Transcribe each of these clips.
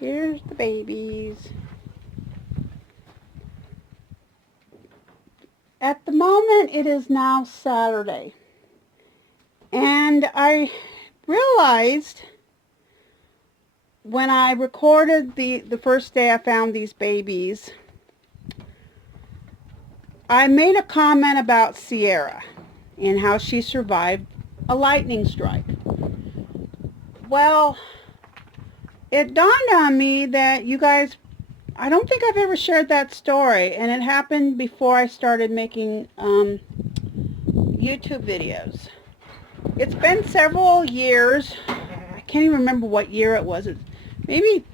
Here's the babies. At the moment, it is now Saturday. And I realized when I recorded the first day I found these babies, I made a comment about Sierra and how she survived a lightning strike. Well, it dawned on me that you guys, I don't think I've ever shared that story, and it happened before I started making YouTube videos. It's been several years. I can't even remember what year it was. Maybe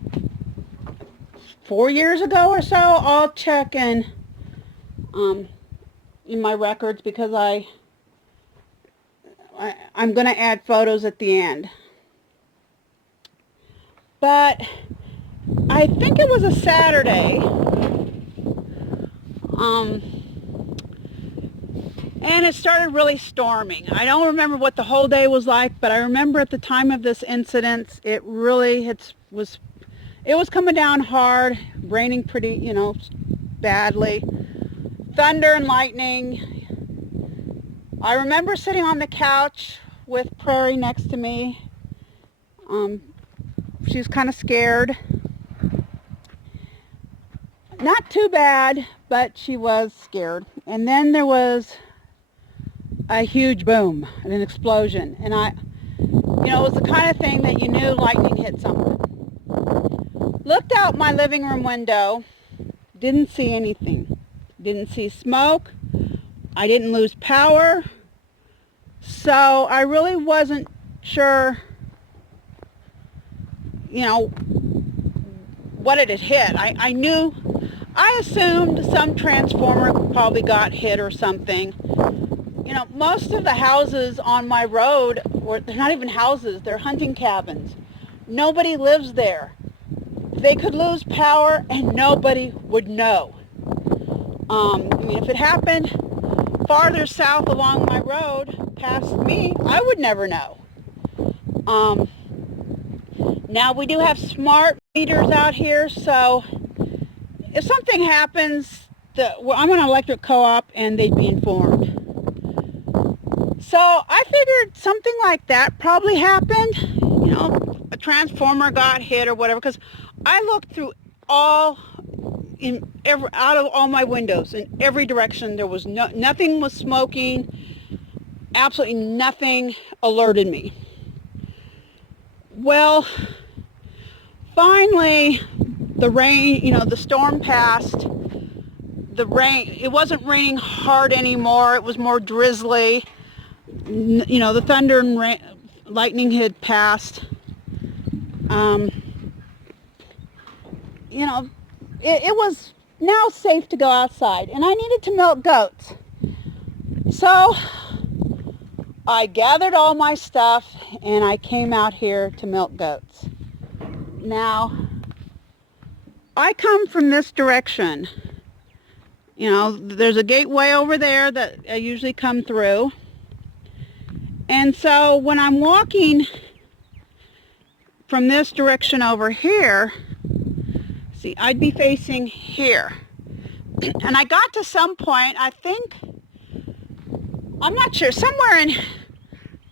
4 years ago or so. I'll check in my records because I'm going to add photos at the end. But I think it was a Saturday. And it started really storming. I don't remember what the whole day was like, but I remember at the time of this incident, it was coming down hard, raining pretty, badly, thunder and lightning. I remember sitting on the couch with Prairie next to me. She was kind of scared. Not too bad, but she was scared. And then there was a huge boom, an explosion. And it was the kind of thing that you knew lightning hit something. Looked out my living room window, didn't see anything. Didn't see smoke. I didn't lose power. So I really wasn't sure, what it had hit. I assumed some transformer probably got hit or something. Most of the houses on my road, they're not even houses, they're hunting cabins. Nobody lives there. They could lose power and nobody would know. If it happened farther south along my road, past me, I would never know. Now we do have smart meters out here, so if something happens, I'm an electric co-op and they'd be informed. So I figured something like that probably happened. A transformer got hit or whatever, because I looked through out of all my windows in every direction. There was nothing was smoking. Absolutely nothing alerted me. Well, finally, the rain, the storm passed. It wasn't raining hard anymore. It was more drizzly. The thunder and lightning had passed. It was now safe to go outside, and I needed to milk goats. So I gathered all my stuff and I came out here to milk goats. Now, I come from this direction. There's a gateway over there that I usually come through. And so when I'm walking from this direction over here, see, I'd be facing here. And I got to some point, I think, I'm not sure, somewhere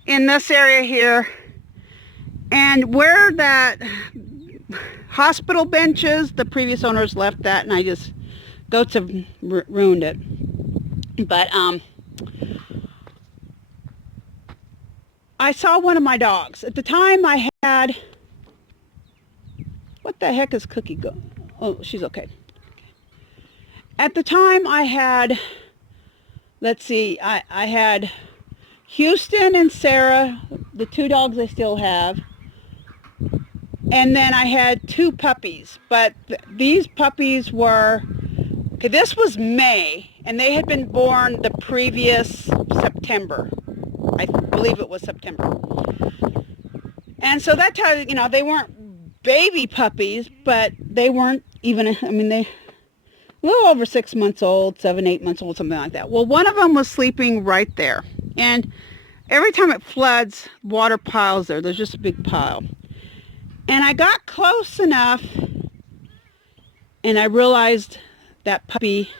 in this area here, and where that hospital bench is, the previous owners left that, and goats have ruined it. But I saw one of my dogs. At the time I had, what the heck is Cookie going? Oh, she's okay. At the time I had, let's see, I had Houston and Sarah, the two dogs I still have. And then I had 2 puppies, but these puppies were, okay, this was May, and they had been born the previous September. I believe it was September. And so that tells you, they weren't baby puppies, but they weren't even, they a little over 6 months old, 7, 8 months old, something like that. Well, one of them was sleeping right there. And every time it floods, water piles there. There's just a big pile. And I got close enough and I realized that puppy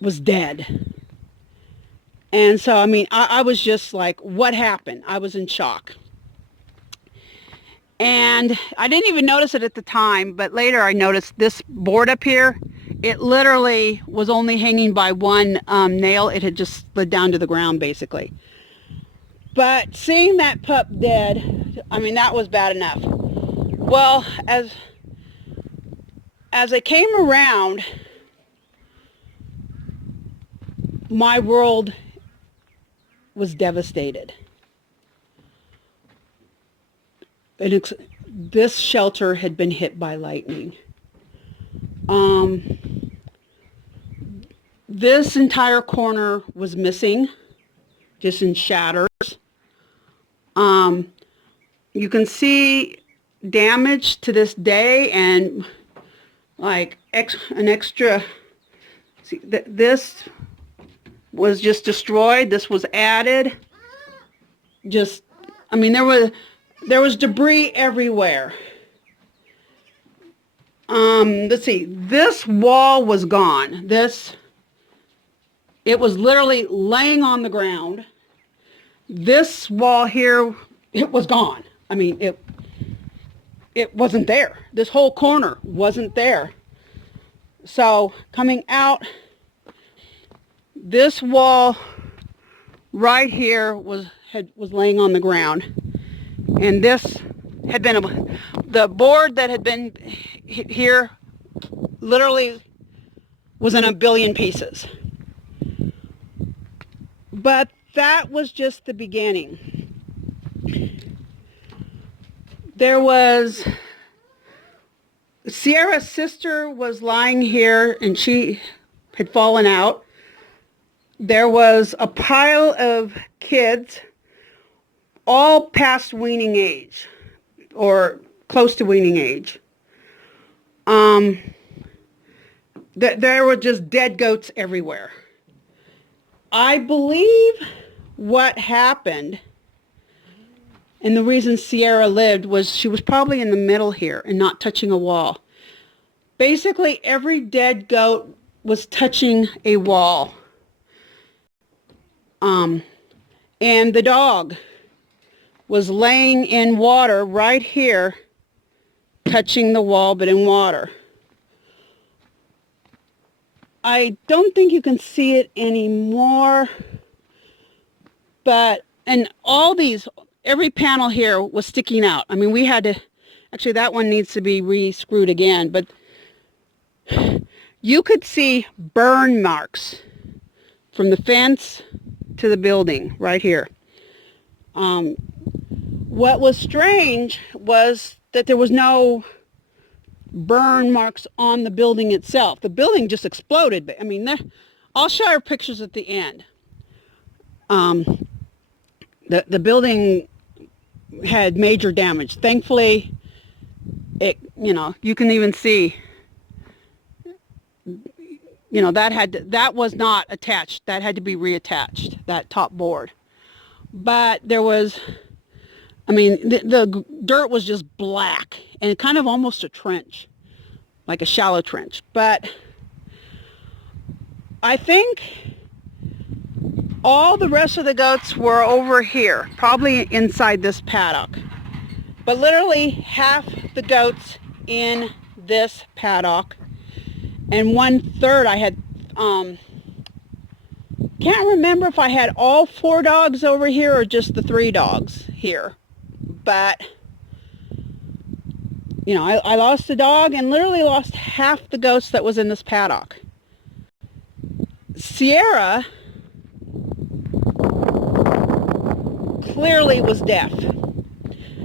was dead. And so, I mean, I was just like, what happened? I was in shock. And I didn't even notice it at the time, but later I noticed this board up here, it literally was only hanging by one nail. It had just slid down to the ground, basically. But seeing that pup dead, I mean, that was bad enough. Well, as I came around, my world was devastated. This shelter had been hit by lightning. This entire corner was missing, just in shatters. You can see damage to this day, and like an extra. See, this was just destroyed. This was added. Just, I mean, there was debris everywhere. Let's see. This wall was gone. It was literally laying on the ground. This wall here, it was gone. I mean, it wasn't there. This whole corner wasn't there. So coming out, this wall right here was laying on the ground. And this had been the board that had been here literally was in a billion pieces. But that was just the beginning. There was Sierra's sister was lying here and she had fallen out. There was a pile of kids all past weaning age or close to weaning age. There were just dead goats everywhere. I believe what happened, and the reason Sierra lived, was she was probably in the middle here and not touching a wall. Basically, every dead goat was touching a wall. And the dog was laying in water right here, touching the wall, but in water. I don't think you can see it anymore, but, and all these, every panel here was sticking out. I mean, we had to, actually that one needs to be re-screwed again, but you could see burn marks from the fence to the building right here. What was strange was that there was no burn marks on the building itself. The building just exploded. I mean, I'll show you pictures at the end. The building had major damage. Thankfully, you can even see, that was not attached. That had to be reattached, that top board. But there was, I mean, the dirt was just black and kind of almost a trench, like a shallow trench. But I think all the rest of the goats were over here, probably inside this paddock. But literally half the goats in this paddock, and 1/3 I had, can't remember if I had all 4 dogs over here or just the 3 dogs here. But, I lost a dog and literally lost half the goats that was in this paddock. Sierra clearly was deaf.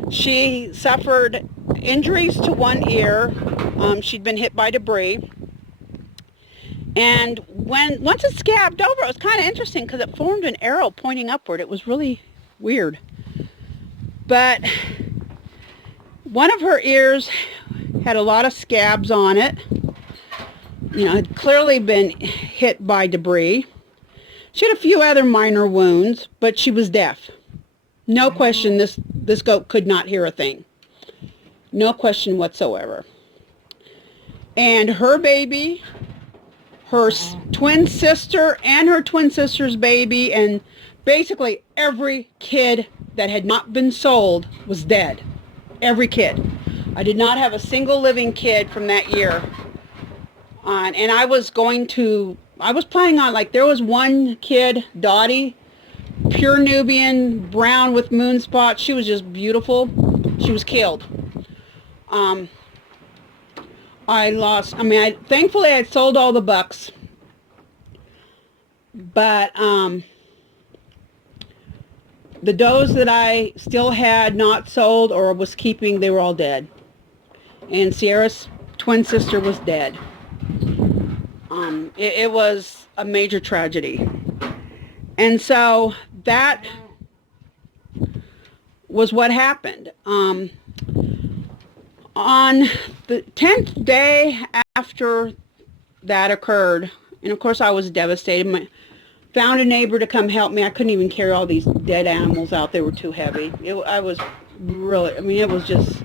She suffered injuries to one ear. She'd been hit by debris. And once it scabbed over, it was kind of interesting because it formed an arrow pointing upward. It was really weird. But one of her ears had a lot of scabs on it. Had clearly been hit by debris. She had a few other minor wounds, but she was deaf. No question, this goat could not hear a thing. No question whatsoever. And her baby, her twin sister, and her twin sister's baby, and basically every kid that had not been sold was dead. Every kid. I did not have a single living kid from that year. And I was planning on, like, there was one kid, Dottie, pure Nubian, brown with moon spots. She was just beautiful. She was killed. Thankfully I sold all the bucks. But the does that I still had not sold or was keeping, they were all dead. And Sierra's twin sister was dead. It was a major tragedy. And so that was what happened. On the 10th day after that occurred, and of course I was devastated. Found a neighbor to come help me. I couldn't even carry all these dead animals out. They were too heavy. It was just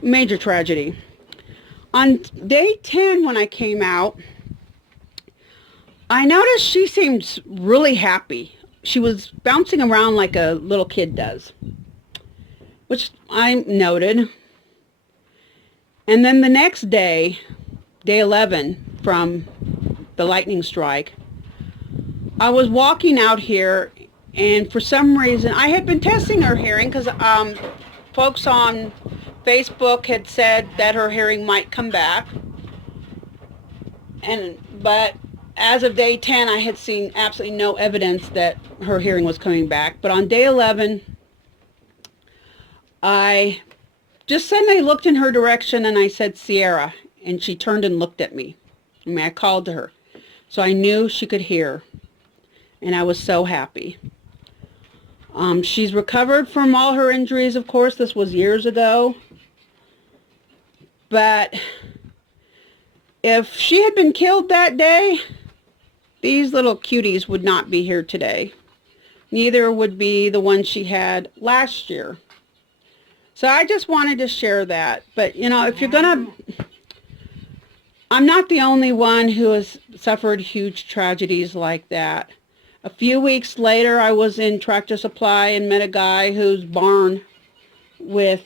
major tragedy. On day 10 when I came out, I noticed she seemed really happy. She was bouncing around like a little kid does, which I noted. And then the next day, day 11 from the lightning strike, I was walking out here, and for some reason, I had been testing her hearing because folks on Facebook had said that her hearing might come back. But as of day 10, I had seen absolutely no evidence that her hearing was coming back. But on day 11, I just suddenly looked in her direction and I said, Sierra, and she turned and looked at me. I called to her. So I knew she could hear, and I was so happy. She's recovered from all her injuries, of course. This was years ago. But if she had been killed that day, these little cuties would not be here today. Neither would be the one she had last year. So I just wanted to share that. But, if you're going to... I'm not the only one who has suffered huge tragedies like that. A few weeks later, I was in Tractor Supply and met a guy whose barn with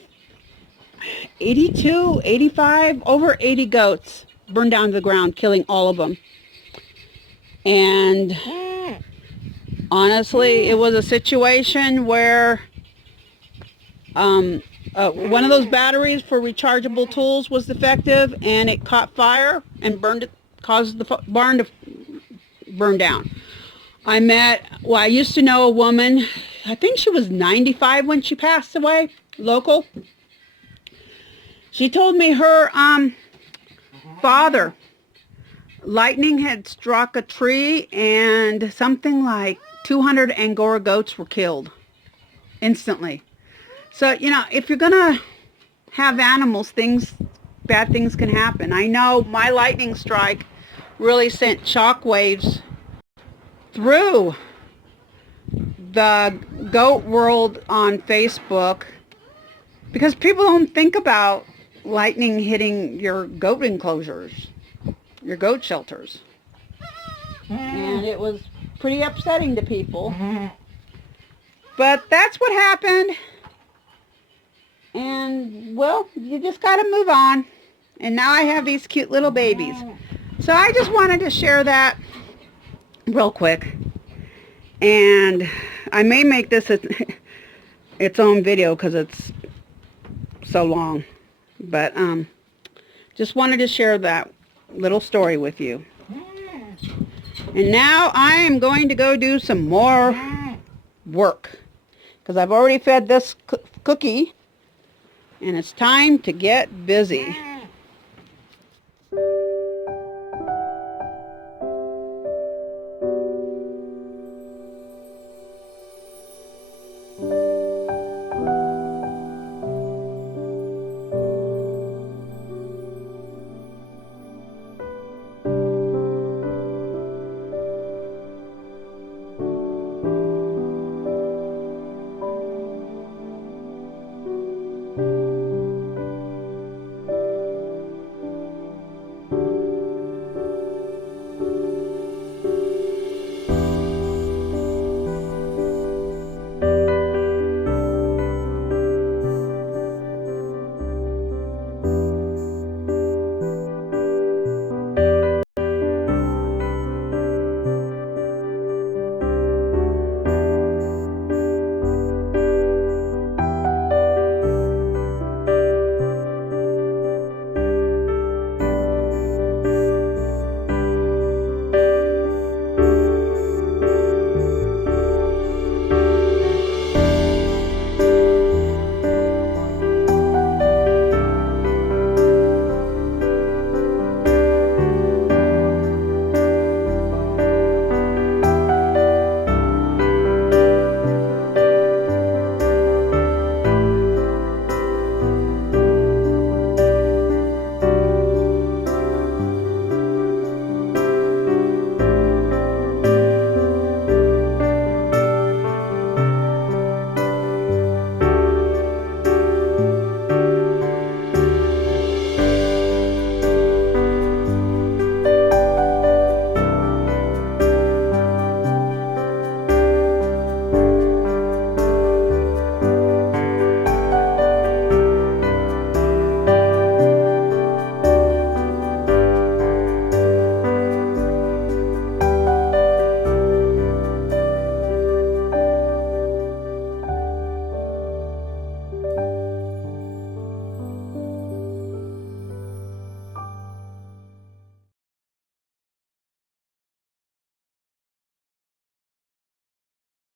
82, 85, over 80 goats burned down to the ground, killing all of them. And honestly, it was a situation where one of those batteries for rechargeable tools was defective, and it caught fire and caused the barn to burn down. I used to know a woman, I think she was 95 when she passed away, local. She told me her father, lightning had struck a tree and something like 200 Angora goats were killed instantly. So, if you're going to have animals, bad things can happen. I know my lightning strike really sent shockwaves through the goat world on Facebook, because people don't think about lightning hitting your goat enclosures, your goat shelters. And it was pretty upsetting to people. But that's what happened. And, well, you just got to move on. And now I have these cute little babies. So I just wanted to share that real quick. And I may make this its own video because it's so long. But just wanted to share that little story with you. And now I am going to go do some more work, because I've already fed this cookie, and it's time to get busy.